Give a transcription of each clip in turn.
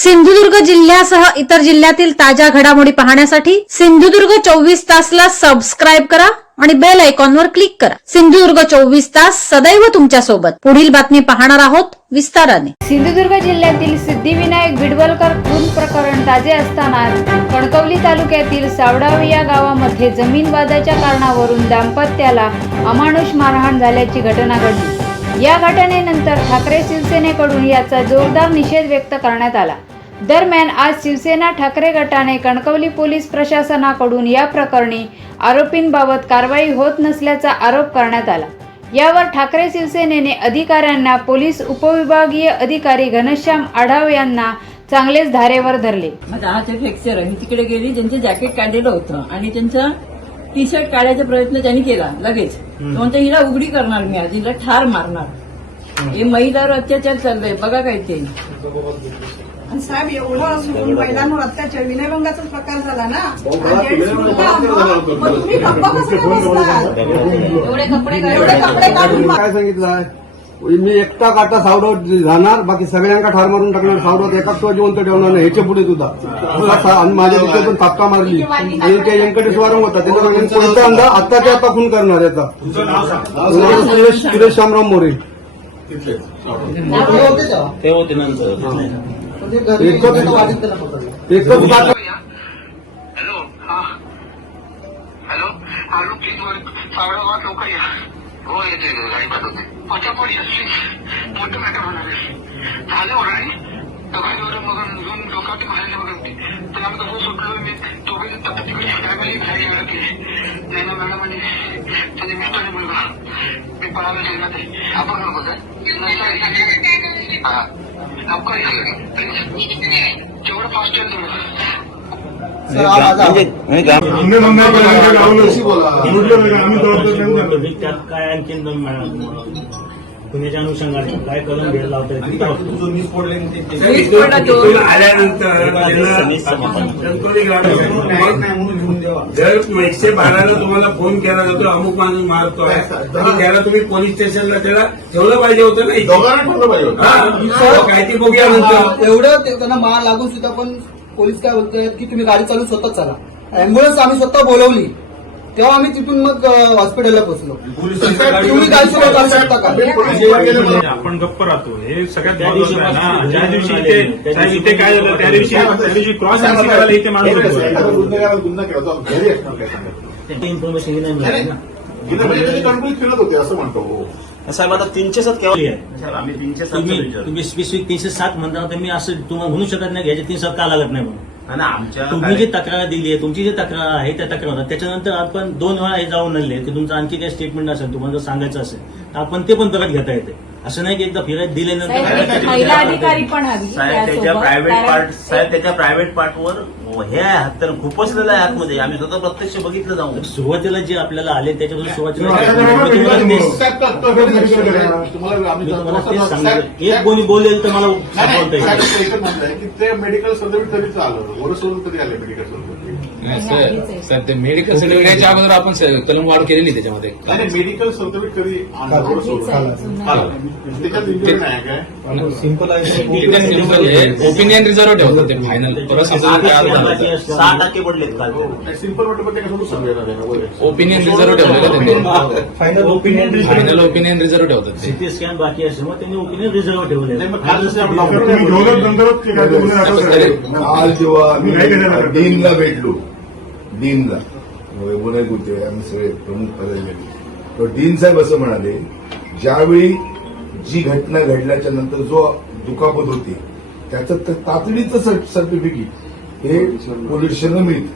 सिंधुदुर्ग जिल्ह्यासह इतर जिल्ह्यातील ताज्या घडामोडी पाहण्यासाठी सिंधुदुर्ग चोवीस तासला सबस्क्राईब करा आणि बेल आयकॉनवर क्लिक करा. सिंधुदुर्ग चोवीस तास सदैव तुमच्यासोबत पुढील बातमी पाहणार आहोत विस्ताराने. सिंधुदुर्ग जिल्ह्यातील सिद्धिविनायक बिडवलकर खून प्रकरण ताजे असताना कणकवली तालुक्यातील सावडावी या गावामध्ये जमीन वादाच्या कारणावरून दाम्पत्याला अमानुष मारहाण झाल्याची घटना घडली. या घटनेनंतर ठाकरे शिवसेनेकडून याचा जोरदार निषेध व्यक्त करण्यात आला. दरम्यान आज शिवसेना ठाकरे गटाने कणकवली पोलीस प्रशासनाकडून या प्रकरणी आरोपींबाबत कारवाई होत नसल्याचा आरोप करण्यात आला. यावर ठाकरे शिवसेनेने अधिकाऱ्यांना पोलीस उपविभागीय अधिकारी घनश्याम आढाव यांना चांगलेच धारेवर धरले. माझा हात फ्रॅक्चर आहे ही तिकडे गेली त्यांचे जॅकेट काढलेलं होतं आणि त्यांचा टी शर्ट काढायचा प्रयत्न त्यांनी केला लगेच. म्हणतो हिला उघडी करणार मी आज हिला ठार मारणार. हे महिलावर अत्याचार चाललंय बघा काय ते. आणि साहेब एवढं महिलांवर अत्याचार विनयभंगाचाच प्रकार झाला ना. मग तुम्ही गप्प कसं काय बसलात? एवढे कपडे एवढे कपडे काढून काय सांगितलं मी एकटा काटा सावडत जाणार बाकी सगळ्यांका ठार मारून टाकणार सावडत एकाच तो जिवंत ठेवणार नाही ह्याच्या पुढे सुद्धा. सा- आणि माझ्या तिथे पण थापका मारली. आणि त्या व्यंकटेश वारंग होता त्यांना कोणता अंदा आत्ताच्या आता खून करणार याचा सुरेश सुरेश शामराव मोरे. ते होते नंतर. हॅलो हा हॅलो हॅलो प्लीज वर सावळा वाट लवकर या हो येते येते गाडी पाठवते माझ्या पण प्लीज मोठं मॅटर होणार आहे झालं ओरडणी दोघांवर मग घेऊन डोक्यावरती मारायला बघा तर आम्ही कसं सुटलो मी दोघे तब्येत तिकडे फॅमिली घ्यायला वेळ केली नाही ना मॅडम आणि त्याचे मिस्टर मुलगा मी पळालो जेवणात आहे आपण नको सर हा लवकर या जेवढं फास्ट होईल तेवढं म्हणजे म्हणजे त्यात काय आणखीन पुण्याच्या अनुषंगाने काय कलम वाजता? इथून आल्यानंतर जर एकशे बाराला तुम्हाला फोन केला जातो अमुक माणूस मारतोय तर त्याला तुम्ही पोलीस स्टेशनला त्याला ठेवलं पाहिजे होतं ना इथे. हा, काय ती बघूया नंतर. एवढं ते- त्यांना मार लागून सुद्धा पण पोलीस काय बोलतायत की तुम्ही गाडी चालू स्वतः चाला. अँब्युलन्स आम्ही स्वतः बोलवली. तेव्हा आम्ही तिथून मग हॉस्पिटलला पोहोचलो. तुम्ही गाडी सुरू चालू शकता का? आपण गप्प राहतो. हे सगळ्यात महत्वाचं आहे ना. ज्या दिवशी इथे काय झालं त्या दिवशी त्या दिवशी क्रॉस करायला इथे माणूस होतो. त्याची इन्फॉर्मेशन ही नाही. मिळाली ना साहेब आता तीनशे सात केव्हा तुम्ही स्पेसिफिक तीनशे सात म्हणता तर मी असं तुम्हाला म्हणू शकत नाही घ्यायचे तीनशे सात का लागत नाही म्हणून. आमच्या तुम्ही जी तक्रार दिली आहे तुमची जी तक्रार आहे त्या तक्रार त्याच्यानंतर आपण दोन वेळा हे जाऊन आणले की तुमचं आणखी काही स्टेटमेंट असेल तुम्हाला जर सांगायचं असेल तर आपण ते पण परत घेता येते. असं नाही की एकदा फिरायला दिल्यानंतर महिला अधिकारी पण हवी साहेब त्याच्या. प्रायव्हेट पार्ट साहेब त्याच्या प्रायव्हेट पार्टवर हे आहे हात तर खुपसलेलं आहे आतमध्ये. आम्ही स्वतः प्रत्यक्ष बघितलं जाऊन. सुरुवातीला जे आपल्याला आले त्याच्यापासून सुरुवातीला एक कोणी बोलेल तर मला बोलता येईल. ते मेडिकल सर्टिफिकेट तरी आलं वरसोडून तरी आले मेडिकल सर्टिफिकेट सर. सर ते मेडिकल सर्टिफिकेटच्या अगोदर आपण स- कलम वाढ केलेली त्याच्यामध्ये. नाही मेडिकल सर्टिफिकेट कधी आलं त्याच्यात नाही काय? ओपिनियन रिझर्व ठेवतात ते फायनल परत समजा ते. सहा टक्के पडलेत काल. सिंपल वाटतं ते कसं समजायला ओपिनियन रिझर्व ठेवलं का त्यांनी. Final opinion final opinion reserve ठेवतात ते. सिटी स्कॅन बाकी असेल मग त्यांनी ओपिनियन रिझर्व ठेवले नाही, मग काल जसं आपण डॉक्टर तुम्ही घेऊनच नंतर ते काय ते गुन्हे दाखल करायचे. आज जेव्हा नाही? डीनला भेटलो डीनला गुन्हे गुते आम्ही सगळे प्रमुख पदाधिकारी. तर डीन साहेब असं म्हणाले ज्यावेळी जी घटना घडल्याच्या नंतर जो दुखापत होती त्याचं तातडीचं सर्टिफिकेट हे पोलिसांना मिळत.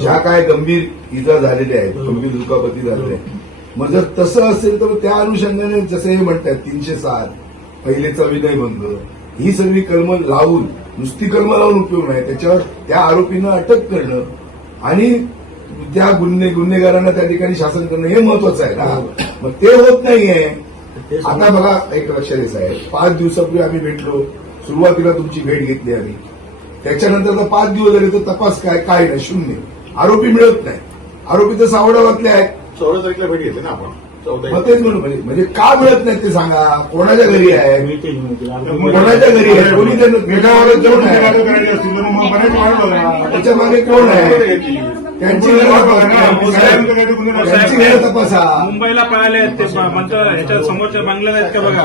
ज्या काय गंभीर इजा झालेल्या आहेत गंभीर दुखापती झालेल्या आहेत. मग जर तसं असेल तर त्या अनुषंगाने जसं हे म्हणतात तीनशे सात पहिलेचा विनयभंग ही सगळी कलम लावून नुसती कलम लावून उपयोग नाही. त्याच्यावर त्या आरोपींना अटक करणं आणि त्या गुन्हे गुन्हेगारांना त्या ठिकाणी शासन करणं हे महत्वाचं आहे ना. मग ते होत नाहीये. आता बघा एक लक्षात द्यायचं आहे. पाच दिवसापूर्वी आम्ही भेटलो. सुरुवातीला तुमची भेट घेतली आम्ही. त्याच्यानंतर पाच दिवस झाले तर तपास काय काय नाही शून्य. आरोपी मिळत नाही. आरोपी तर सावडावातले आहेत. चौदा तारीखला भेट घेतली ना आपण. तेच म्हणून म्हणजे म्हणजे का मिळत नाही ते सांगा? कोणाच्या घरी आहे? कोणाच्या घरी आहे? कोणी त्याच्यामागे कोण आहे? त्यांची घरं तपासा. त्यांची घरं तपासा. मुंबईला पळाले आहेत ते म्हणतो ह्याच्या समोरच्या बंगल्यात आहेत का बघा?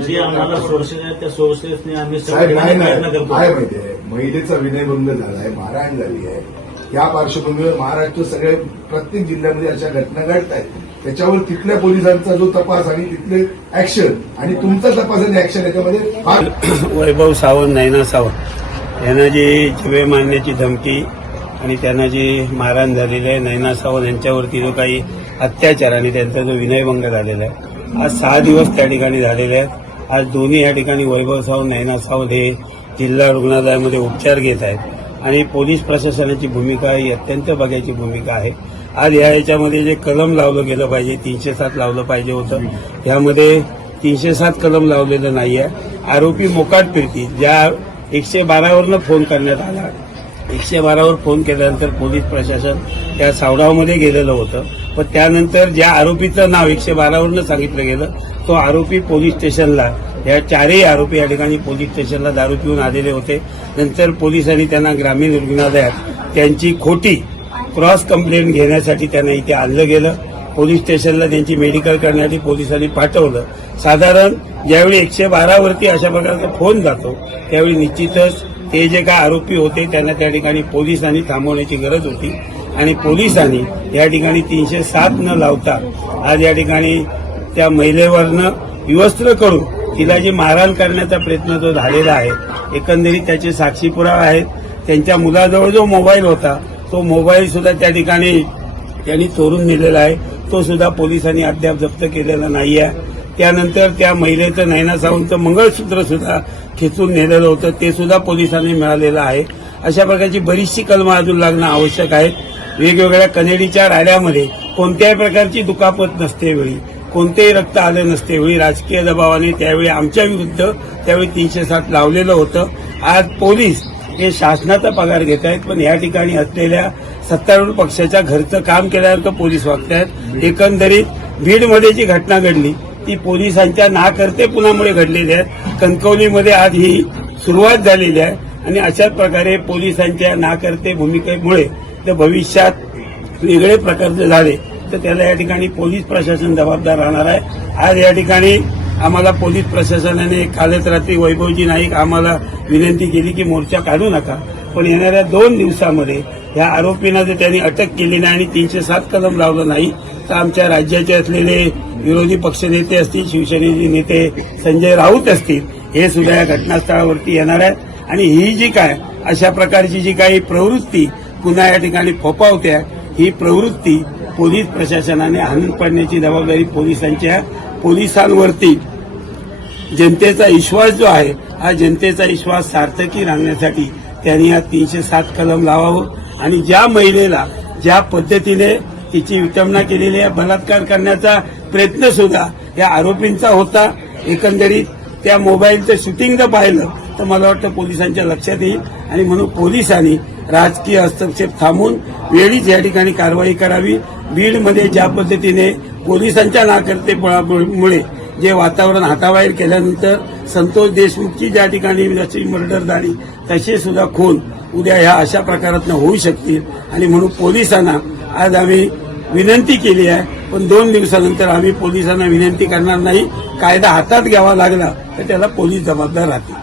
जे आम्हाला सोर्सेस आहेत त्या सोर्सेसने आम्ही सगळे नाही प्रयत्न नाही करतो काय माहितीये महिलेचा विनयभंग झालाय मारहाण झाली आहे. या पार्श्वभूमीवर महाराष्ट्र सगळे प्रत्येक जिल्ह्यामध्ये अशा घटना घडत आहेत त्याच्यावर तिथल्या पोलिसांचा जो तपास आणि तिथले ऍक्शन आणि तुमचा तपास आणि ऍक्शन याच्यामध्ये वैभव सावंत नैना सावंत. यांना जी जीवे मारण्याची धमकी आणि त्यांना जी मारहाण झालेली आहे नैना सावंत यांच्यावरती जो काही अत्याचार आणि त्यांचा जो विनयभंग झालेला आहे आज सहा दिवस त्या ठिकाणी झालेले आहेत. आज दोन्ही या ठिकाणी वैभव सावंत नैना सावंत हे जिल्हा रुग्णालयामध्ये उपचार घेत आहेत. आणि पोलीस प्रशासनाची भूमिका ही अत्यंत बघायची भूमिका आहे. आज या याच्यामध्ये जे कलम लावलं गेलं पाहिजे तीनशे सात लावलं पाहिजे होतं. यामध्ये तीनशे सात कलम लावलेलं नाही आहे आरोपी मोकाट फिरती ज्या एकशे बारावरनं फोन करण्यात आला एकशे बारावर फोन केल्यानंतर पोलीस प्रशासन त्या सावडावमध्ये गेलेलं होतं. पण त्यानंतर ज्या आरोपीचं नाव एकशे बारावरनं सांगितलं गेलं तो आरोपी पोलीस स्टेशनला या चारही आरोपी या ठिकाणी पोलीस स्टेशनला दारू पिऊन आलेले होते. नंतर पोलिसांनी त्यांना ग्रामीण रुग्णालयात त्यांची खोटी क्रॉस कंप्लेंट घेण्यासाठी त्यांना इथे आणलं गेलं. पोलीस स्टेशनला त्यांची मेडिकल करण्यासाठी पोलिसांनी पाठवलं. साधारण ज्यावेळी एकशे बारावरती अशा प्रकारचा फोन जातो त्यावेळी निश्चितच हे जे काय आरोपी होते त्यांना त्या ठिकाणी पोलिसांनी थांबवण्याची गरज होती. आणि पोलिसांनी या ठिकाणी तीनशे सात न लावता आज या ठिकाणी त्या महिलेवरनं विवस्त्र करून तिला जे मारहाण करण्याचा प्रयत्न जो झालेला आहे एकंदरीत त्याचे साक्षी पुरावे आहेत. त्यांच्या मुलाजवळ जो मोबाईल होता तो मोबाईल सुद्धा त्या ठिकाणी त्यांनी चोरून नेलेला आहे. तो सुद्धा पोलिसांनी अद्याप जप्त केलेला नाही आहे त्यानंतर त्या महिलेचं नैना सावंतचं मंगळसूत्र सुद्धा खेचून नेलेलं होतं. ते सुद्धा पोलिसांनी मिळालेलं आहे. अशा प्रकारची बरीचशी कलमं अजून लागणं आवश्यक आहेत. वेगवेगळ्या कनेडीच्या राड्यामध्ये कोणत्याही प्रकारची दुखापत नसते वेळी कोणतेही रक्त आलं नसते वेळी. राजकीय दबावाने त्यावेळी आमच्या विरुद्ध त्यावेळी तीनशे सात लावलेलं होतं. आज पोलीस हे शासनाचा पगार घेत आहेत पण या ठिकाणी असलेल्या सत्तारूढ पक्षाच्या घरचं काम केल्यानंतर पोलीस वागत आहेत एकंदरीत बीडमध्ये जी घटना घडली ती पोलिसांच्या नाकर्तेपणामुळे घडलेली आहे कणकवलीमध्ये आज ही सुरुवात झालेली आहे. आणि अशाच प्रकारे पोलिसांच्या नाकर्ते भूमिकेमुळे जर भविष्यात वेगळे प्रकारचे झाले. तर त्याला या ठिकाणी पोलीस प्रशासन जबाबदार राहणार आहे. आज या ठिकाणी आम्हाला पोलीस प्रशासनाने कालच रात्री वैभवजी नाईक आम्हाला विनंती केली की मोर्चा काढू नका. पण येणाऱ्या दोन दिवसामध्ये या आरोपींना जर त्यांनी अटक केली नाही आणि तीनशे सात कलम लावलं नाही तर आमच्या राज्याचे असलेले विरोधी पक्षनेते असतील शिवसेनेचे नेते संजय राऊत असतील हे सुद्धा या घटनास्थळावरती येणार आहेत. आणि ही जी काय अशा प्रकारची जी काही प्रवृत्ती पुन्हा या ठिकाणी फोपावत्या ही प्रवृत्ती पोलीस प्रशासनाने हाणून पाडण्याची जबाबदारी पोलिसांच्या पोलिसांवरती जनतेचा विश्वास जो आहे हा जनतेचा विश्वास सार्थकी राहण्यासाठी त्यांनी या तीनशे सात कलम लावावं. आणि ज्या महिलेला ज्या पद्धतीने तिची विटंबना केलेली आहे. बलात्कार करण्याचा प्रयत्न सुद्धा या आरोपींचा होता. एकंदरीत त्या मोबाईलचं शूटिंग जर पाहिलं तर मला वाटतं पोलिसांच्या लक्षात येईल. आणि म्हणून पोलिसांनी राजकीय हस्तक्षेप थांबून वेळीच या ठिकाणी कारवाई करावी. बीडमध्ये ज्या पद्धतीने पोलिसांच्या नाकर्तेपणामुळे जे वातावरण हाताबाहेर केल्यानंतर संतोष देशमुखची ज्या ठिकाणी जशी मर्डर झाली तसे सुद्धा खून उद्या ह्या अशा प्रकारात होऊ शकतील. आणि म्हणून पोलिसांना आज आम्ही विनंती केली आहे. पण दोन दिवसानंतर आम्ही पोलिसांना विनंती करणार नाही. कायदा हातात घ्यावा लागला तर त्याला पोलीस जबाबदार राहतील.